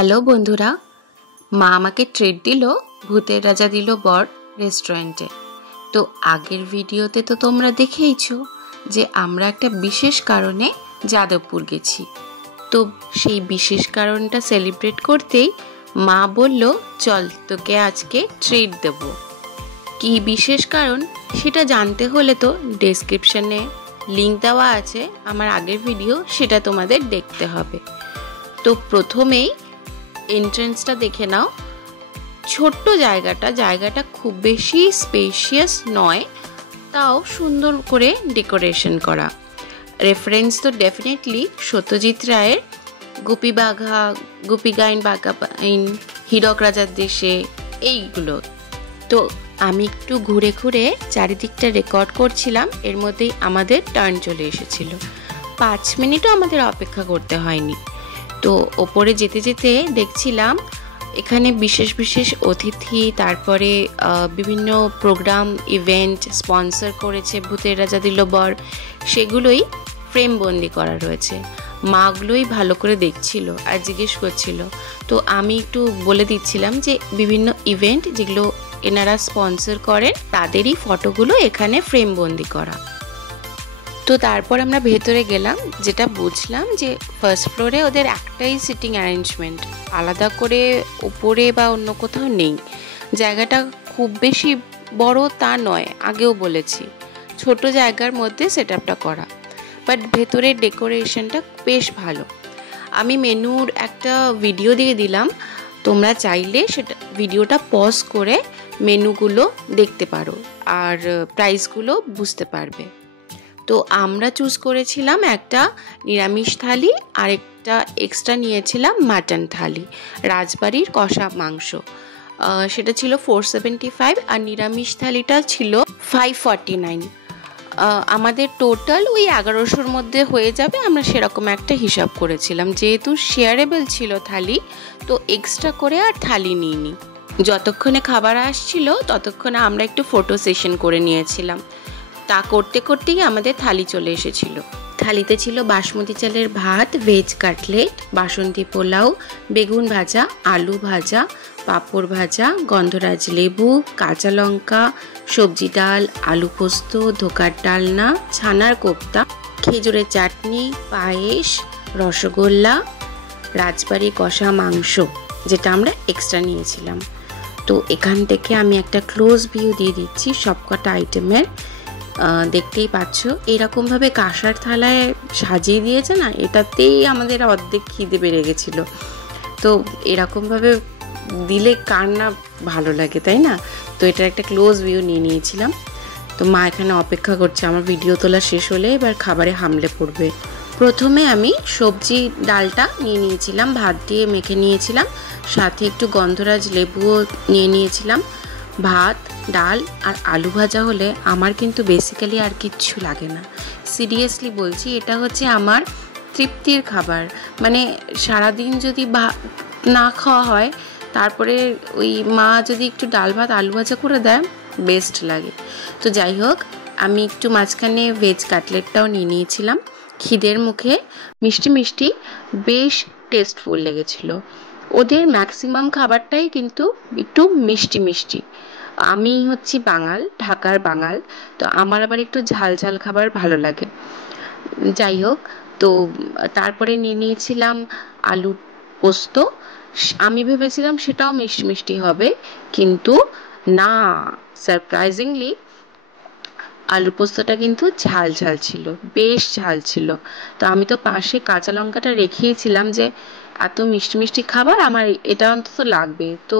Hello বন্ধুরা, মা আমাকে ট্রিট দিল ভূতের রাজা দিল বর রেস্টুরেন্টে। তো আগের ভিডিওতে তো তোমরা দেখেইছো যে আমরা একটা বিশেষ কারণে যাদবপুর গেছি। তো সেই বিশেষ কারণটা সেলিব্রেট করতেই মা বলল, চল তোকে আজকে ট্রিট দেব। কি বিশেষ কারণ সেটা জানতে হলে তো ডেসক্রিপশনে লিংক দেওয়া আছে আমার আগের ভিডিও, সেটা তোমাদের দেখতে হবে। তো প্রথমেই এন্ট্রেন্সটা দেখে নাও। ছোট্ট জায়গাটা খুব বেশি স্পেশিয়াস নয়, তাও সুন্দর করে ডেকোরেশন করা। রেফারেন্স তো ডেফিনেটলি সত্যজিৎ রায়ের গুপি বাঘা, গুপি গাইন বাঘা বাইন, হীরক রাজার দেশে, এইগুলো। তো আমি একটু ঘুরে ঘুরে চারিদিকটা রেকর্ড করছিলাম, এর মধ্যেই আমাদের টার্ন চলে এসেছিল। 5 মিনিটও আমাদের অপেক্ষা করতে হয়নি। তো ওপরে যেতে যেতে দেখছিলাম এখানে বিশেষ বিশেষ অতিথি, তারপরে বিভিন্ন প্রোগ্রাম ইভেন্ট স্পন্সর করেছে ভূতের রাজা দিল বর, সেগুলোই ফ্রেমবন্দি করা রয়েছে। মাগুলোই ভালো করে দেখছিল আর জিজ্ঞেস করছিল। তো আমি একটু বলে দিচ্ছিলাম যে বিভিন্ন ইভেন্ট যেগুলো এনারা স্পন্সর করেন তাদেরই ফটোগুলো এখানে ফ্রেমবন্দি করা। তো তারপর আমরা ভেতরে গেলাম, যেটা বুঝলাম যে ফার্স্ট ফ্লোরে ওদের একটাই সিটিং অ্যারেঞ্জমেন্ট, আলাদা করে উপরে বা অন্য কোথাও নেই। জায়গাটা খুব বেশি বড় তা নয়, আগেও বলেছি, ছোট জায়গার মধ্যে সেট আপটা করা, বাট ভেতরের ডেকোরেশনটা বেশ ভালো। আমি মেনুর একটা ভিডিও দিয়ে দিলাম, তোমরা চাইলে সেটা ভিডিওটা পজ করে মেনুগুলো দেখতে পারো আর প্রাইসগুলো বুঝতে পারবে। তো আমরা চুজ করেছিলাম একটা নিরামিষ থালি আর একটা এক্সট্রা নিয়েছিলাম মাটন থালি, রাজবাড়ির কষা মাংস। সেটা ছিল 475 আর নিরামিষ থালিটা ছিল 549। আমাদের টোটাল ওই 1100-র মধ্যে হয়ে যাবে, আমরা সেরকম একটা হিসাব করেছিলাম। যেহেতু শেয়ারেবল ছিল থালি, তো এক্সট্রা করে আর থালি নিইনি। যতক্ষণে খাবার আসছিল ততক্ষণে আমরা একটু ফটো সেশন করে নিয়েছিলাম। তা করতে করতেই আমাদের থালি চলে এসেছিল। থালিতে ছিল বাসমতি চালের ভাত, ভেজ কাটলেট, বাসন্তী পোলাও, বেগুন ভাজা, আলু ভাজা, পাঁপড় ভাজা, গন্ধরাজ লেবু, কাঁচা লঙ্কা, সবজি ডাল, আলু পোস্ত, ধোকার ডালনা, ছানার কোপ্তা, খেজুরের চাটনি, পায়েস, রসগোল্লা, রাজবাড়ি কষা মাংস, যেটা আমরা এক্সট্রা নিয়েছিলাম। তো এখান থেকে আমি একটা ক্লোজ ভিউ দিয়ে দিচ্ছি সবকটা আইটেমের। দেখতেই পাচ্ছ এরকমভাবে কাঁসার থালায় সাজিয়ে দিয়েছে না, এটাতেই আমাদের অর্ধেক খিদে বেড়ে গেছিলো। তো এরকমভাবে দিলে কার না ভালো লাগে, তাই না? তো এটার একটা ক্লোজ ভিউ নিয়ে নিয়েছিলাম। তো মা এখানে অপেক্ষা করছে আমার ভিডিও তোলা শেষ হলে এবার খাবারে হামলে পড়বে। প্রথমে আমি সবজি ডালটা নিয়ে নিয়েছিলাম, ভাত দিয়ে মেখে নিয়েছিলাম, সাথে একটু গন্ধরাজ লেবুও নিয়ে নিয়েছিলাম। ভাত, ডাল আর আলু ভাজা হলে আমার কিন্তু বেসিক্যালি আর কিচ্ছু লাগে না। সিরিয়াসলি বলছি, এটা হচ্ছে আমার তৃপ্তির খাবার। মানে সারাদিন যদি না খাওয়া হয়, তারপরে ওই মা যদি একটু ডাল ভাত আলু ভাজা করে দেয়, বেস্ট লাগে। তো যাই হোক, আমি একটু মাঝখানে ভেজ কাটলেটটাও নিয়ে নিয়েছিলাম। খিদের মুখে মিষ্টি মিষ্টি বেশ টেস্টফুল লেগেছিল। ওদের ম্যাক্সিমাম খাবারটাই কিন্তু একটু মিষ্টি মিষ্টি। আমি হচ্ছি বাঙাল, ঢাকার বাঙাল, তো আমার আবার একটু ঝাল ঝাল খাবার ভালো লাগে। যাই হোক, তো তারপরে নিয়ে নিয়েছিলাম আলু পোস্ত। আমি ভেবেছিলাম সেটাও মিষ্টি মিষ্টি হবে, কিন্তু না, সারপ্রাইজিংলি আলু পোস্তটা কিন্তু ঝাল ঝাল ছিল, বেশ ঝাল ছিল। তো আমি তো পাশে কাঁচা লঙ্কাটা রেখেছিলাম যে এত মিষ্টি মিষ্টি খাবার আমার এটা অন্তত লাগবে। তো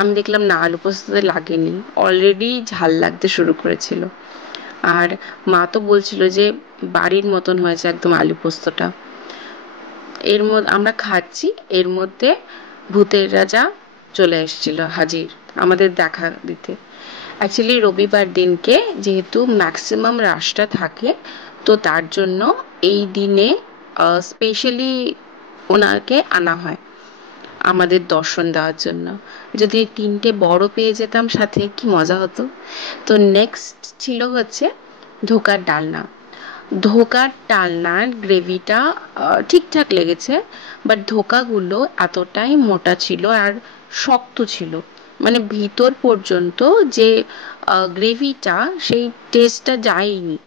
আমি দেখলাম না, আলু পোস্ততে লাগেনি, অলরেডি ঝাল লাগতে শুরু করেছিল। আর মা তো বলছিল যে বাড়ির মতন হয়েছে একদম আলু পোস্তটা। এর মধ্যে আমরা খাচ্ছি, এর মধ্যে ভূতের রাজা চলে এসেছিল হাজির আমাদের দেখা দিতে। অ্যাকচুয়ালি রবিবার দিনকে যেহেতু ম্যাক্সিমাম রাশটা থাকে, তো তার জন্য এই দিনে স্পেশালি ওনাকে আনা হয় আমাদের দর্শন দেওয়ার জন্য। যদি 3টে বড় পেয়ে যেতাম সাথে, কি মজা হতো। তো নেক্সট ছিল হচ্ছে ধোকার ডালনা। ধোকার ডালনার গ্রেভিটা ঠিকঠাক লেগেছে, বাট ধোকাগুলো এতটাই মোটা ছিল আর শক্ত ছিল, মানে ভিতর পর্যন্ত যে গ্রেভিটা সেই টেস্টটা যায়নি।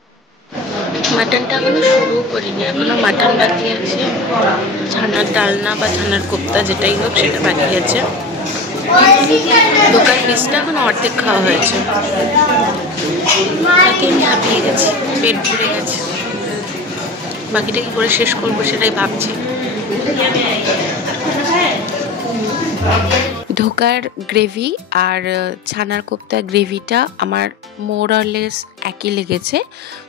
মাটনটা এখনো শুরু করিনি, এখনো মাটন বাকি আছে, ছানার ডালনা বা ছানার কোপ্তা যেটাই হোক সেটা বাকি আছে। দোকান পিসটা এখন অর্ধেক খাওয়া হয়েছে, তাতে আমি হাঁপিয়ে গেছি, পেট ভরে গেছে। বাকিটা কি করে শেষ করবো সেটাই ভাবছি। ধোকার গ্রেভি আর ছানার কোপ্তার গ্রেভিটা আমার মোর অর লেস একই লেগেছে,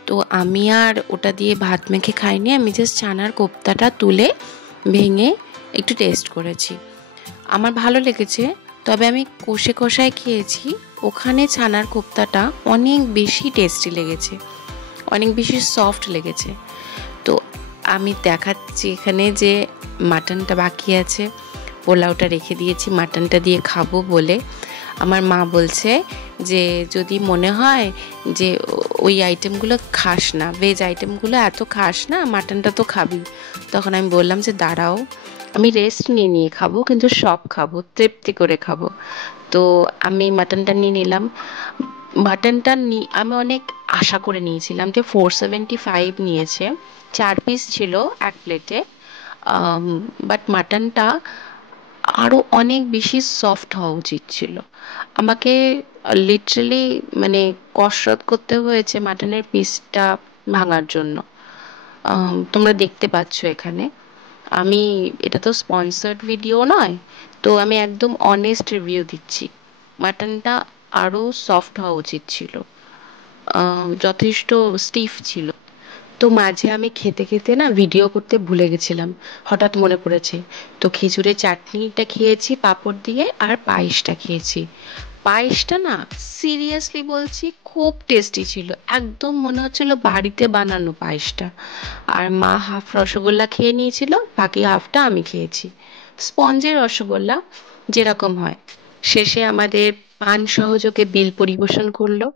তো আমি আর ওটা দিয়ে ভাত মেখে খাইনি, আমি জাস্ট ছানার কোপ্তাটা তুলে ভেঙে একটু টেস্ট করেছি। আমার ভালো লেগেছে, তবে আমি কষে কষায় খেয়েছি, ওখানে ছানার কোপ্তাটা অনেক বেশি টেস্টি লেগেছে, অনেক বেশি সফট লেগেছে। তো আমি দেখাচ্ছি এখানে যে মাটনটা বাকি আছে, পোলাওটা রেখে দিয়েছি মাটনটা দিয়ে খাবো বলে। আমার মা বলছে যে যদি মনে হয় যে ওই আইটেমগুলো খাস না, ভেজ আইটেমগুলো এত খাস না, মাটনটা তো খাবি। তখন আমি বললাম যে দাঁড়াও, আমি রেস্ট নিয়ে নিয়ে খাবো, কিন্তু সব খাবো, তৃপ্তি করে খাবো। তো আমি মাটনটা নিয়ে নিলাম। মাটনটা আমি অনেক আশা করে নিয়েছিলাম যে 475 নিয়েছে, 4 পিস ছিল এক প্লেটে, বাট মাটনটা আরও অনেক বেশি সফট হওয়া উচিত ছিল। আমাকে লিটারালি মানে কসরত করতে হয়েছে মাটনের পিসটা ভাঙার জন্য। তোমরা দেখতে পাচ্ছ এখানে, আমি এটা তো স্পন্সর্ড ভিডিও নয়, তো আমি একদম অনেস্ট রিভিউ দিচ্ছি। মাটনটা আরও সফট হওয়া উচিত ছিল, যথেষ্ট স্টিফ ছিল। তো মাঝে আমি খেতে খেতে না ভিডিও করতে ভুলে গেছিলাম, হঠাৎ মনে পড়েছে। তো খেজুরের চাটনিটা খেয়েছি পাঁপড় দিয়ে, আর পায়েসটা খেয়েছি। পায়েসটা না সিরিয়াসলি বলছি খুব টেস্টি ছিল, একদম মনে হচ্ছিল বাড়িতে বানানো পায়েসটা। আর মা হাফ রসগোল্লা খেয়ে নিয়েছিল, বাকি হাফটা আমি খেয়েছি, স্পঞ্জের রসগোল্লা যেরকম হয়। শেষে আমাদের পান সহযোগে বিল পরিবেশন করলো।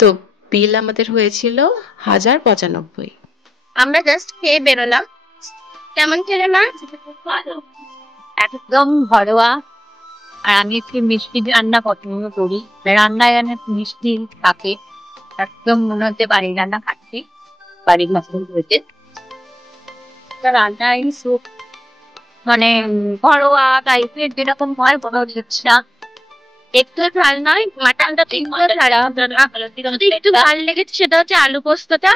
তো বিল আমাদের হয়েছিল 1095। আমরা জাস্ট খেয়ে বেরোলাম। কেমন খেলে মা? একদম ঘরোয়া। আর আমি একটু মিষ্টি রান্না পছন্দ করি, রান্নায় অনেক মিষ্টি থাকে, একদম মনে হতে পারি রান্না খাচ্ছি বাড়ির মতন হয়েছে। রান্নায় মানে ঘরোয়া টাইপের যেরকম হয় কোনো হচ্ছে না, একটু ঝাল নয়, মাটনটা তো একটু ঝাল লেগেছে, সেটা হচ্ছে আলু পোস্তটা।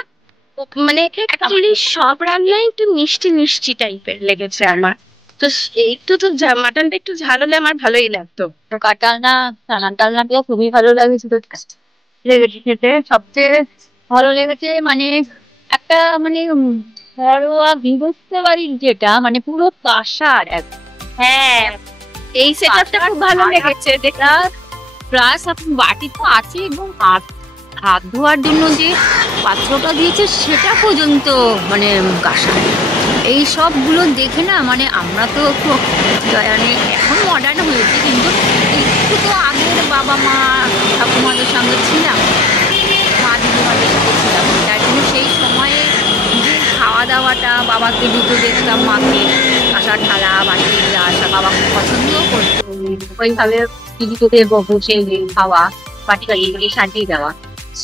মানে অ্যাকচুয়ালি সব রান্নাই একটু মিষ্টি মিষ্টি টাইপের লেগেছে আমার, তো একটু তো মাটনটা একটু ঝাল হলে আমার ভালোই লাগতো। কাটালনা রান্না টান্নাটাও খুবই ভালো লেগেছিল খেতে। সবচেয়ে ভালো লেগেছে মানে একটা মানে ঘরোয়া গৃহস্থ বাড়ির যেটা মানে পুরো কাঁসার হ্যাঁ, এই সেটআপটা খুব ভালো লেগেছে যেটা, প্লাস এখন বাটি তো আছে এবং হাত হাত ধোয়ার জন্য যে পাত্রটা দিয়েছে সেটা পর্যন্ত মানে কাঁসার। এই সবগুলো দেখে না মানে আমরা তো একটু মানে এখন মডার্ন হয়েছে, কিন্তু একটু তো আগের বাবা মা ঠাকুমাদের সঙ্গে ছিলাম, মা দিদিমাদের সাথে ছিলাম, তার জন্য সেই সময়ে যে খাওয়া দাওয়াটা বাবাকে দিতে দেখতাম, মাকে কাঁসার থালা বাটি গ্লাস, বাবা খুব পছন্দও করতো ওইভাবে দিদিকে বসে খাওয়া, বাটি বাটি সাজিয়ে দেওয়া,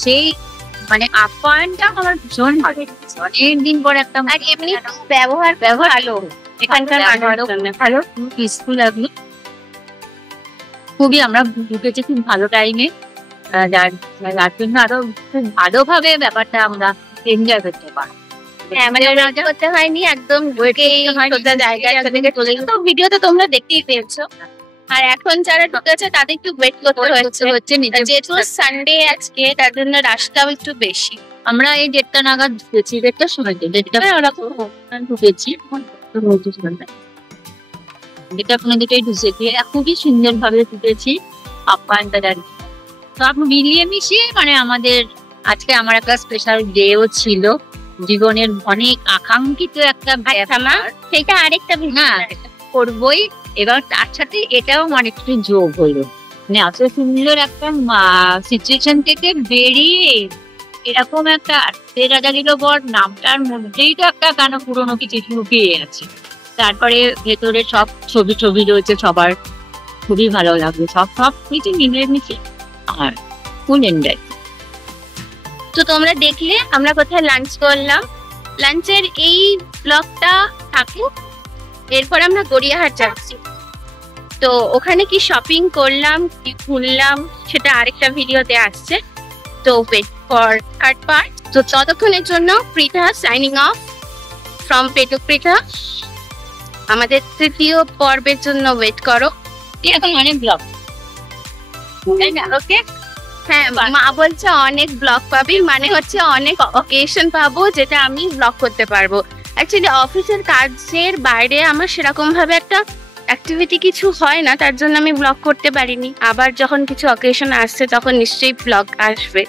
সেই মানে আপ্যায়নটা আমার ভীষণ ভালো লেগেছে। অনেকদিন পর একটা এমনি ব্যবহার ভালো, এখানকার ভালো, পিসফুল লাগলো। খুবই আমরা ঢুকেছি খুব ভালো টাইমে, যার জন্য আরো খুব ভালোভাবে ব্যাপারটা আমরা এনজয় করতে পারবো। হ্যাঁ, মানে মজা করতে হয়নি, একদম সোজা জায়গায় চলে গেল। তো ভিডিওতে তোমরা দেখতেই পেয়েছো। আর এখন যারা ঢুকেছে তাদের একটু ওয়েট করতে হচ্ছে, যেহেতু সানডে আজকে, তার জন্য রাশটাও একটু বেশি। আমরা এই 1:30 নাগাদ ঢুকেছি, 1:30টার সময় ঢুকেছি, যেটা কোনো দিকেই ঢুকেছি, খুবই সুন্দর ভাবে ঢুকেছি আপ্যায়নটা। তো আপনি মিলিয়ে মিশিয়ে মানে আমাদের আজকে আমার একটা স্পেশাল ডেও ছিল, জীবনের অনেক আকাঙ্ক্ষিত একটা ব্যাপার, সেটা আরেকটা করবই। এবার তার সাথে এটাও আমার একটু যোগ হলো, মানে এত সুন্দর একটা সিচুয়েশন থেকে বেরিয়ে এরকম একটা ভূতের রাজা দিল বর নামটার মধ্যেই তো একটা কেন পুরোনো কিছু লুকিয়ে আছে। তারপরে ভেতরে সব ছবি ছবি রয়েছে সবার, খুবই ভালো লাগবে, সব কিছু মিলেমিশে আর ফুল এনজয়। তো তোমরা দেখলে আমরা কোথায় লাঞ্চ করলাম। লাঞ্চের এই ব্লগটা থাকুক, এরপর আমরা গড়িয়াহাট যাচ্ছি। তো ওখানে কি শপিং করলাম, কি ঘুরলাম, সেটা আরেকটা ভিডিওতে আসছে। তো ওয়েট ফর থার্ড পার্ট। তো ততক্ষণের জন্য পৃথা সাইনিং অফ ফ্রম পেটুক পৃথা। আমাদের তৃতীয় পর্বের জন্য ওয়েট করো। এখন অনেক ব্লগ, ওকে, হ্যাঁ মা বলছে অনেক ব্লগ পাবি, মানে হচ্ছে অনেক অকেশন পাবো যেটা আমি ব্লগ করতে পারবো। অ্যাকচুয়ালি অফিসের কাজের বাইরে আমার সেরকম ভাবে একটা অ্যাক্টিভিটি কিছু হয় না, তার জন্য আমি ব্লগ করতে পারিনি। আবার যখন কিছু অকেশন আসছে তখন নিশ্চয়ই ব্লগ আসবে।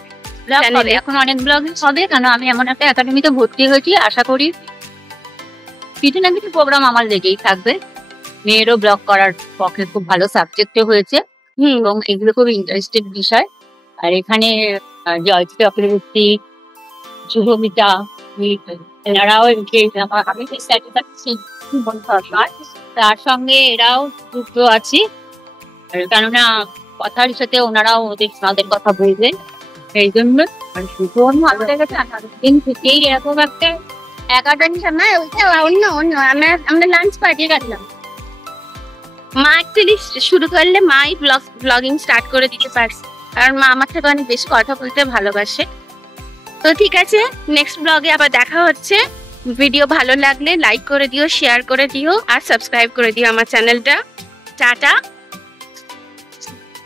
এখন অনেক ব্লগ হবে, কারণ আমি এমন একটা একাডেমিতে ভর্তি হয়েছি, আশা করি কিছু না কিছু প্রোগ্রাম আমার লেগেই থাকবে। মেয়েরও ব্লগ করার পক্ষে খুব ভালো সাবজেক্টে হয়েছে এবং এগুলো খুব ইন্টারেস্টেড বিষয়। আর এখানে জয়শ্রী চক্রবর্তী, শুভমিতা, এনারাও তার সঙ্গে এরাও যুক্ত আছে, কেননা কথার সাথে ওনারাও ওদের কথা বলবেন। সেই জন্য থেকেই এরকম একটা একাডেমি আমরা লাঞ্চ পার্টি কাটলাম। মা অ্যাকচুয়ালি শুরু করলে মাই ব্লগিং স্টার্ট করে দিতে পারছে, কারণ মা আমার থেকে অনেক বেশি কথা বলতে ভালোবাসে। তো ঠিক আছে, নেক্সট ব্লগে আবার দেখা হচ্ছে। ভিডিও ভালো লাগলে লাইক করে দিও, শেয়ার করে দিও আর সাবস্ক্রাইব করে দিও আমার চ্যানেলটা। টাটা।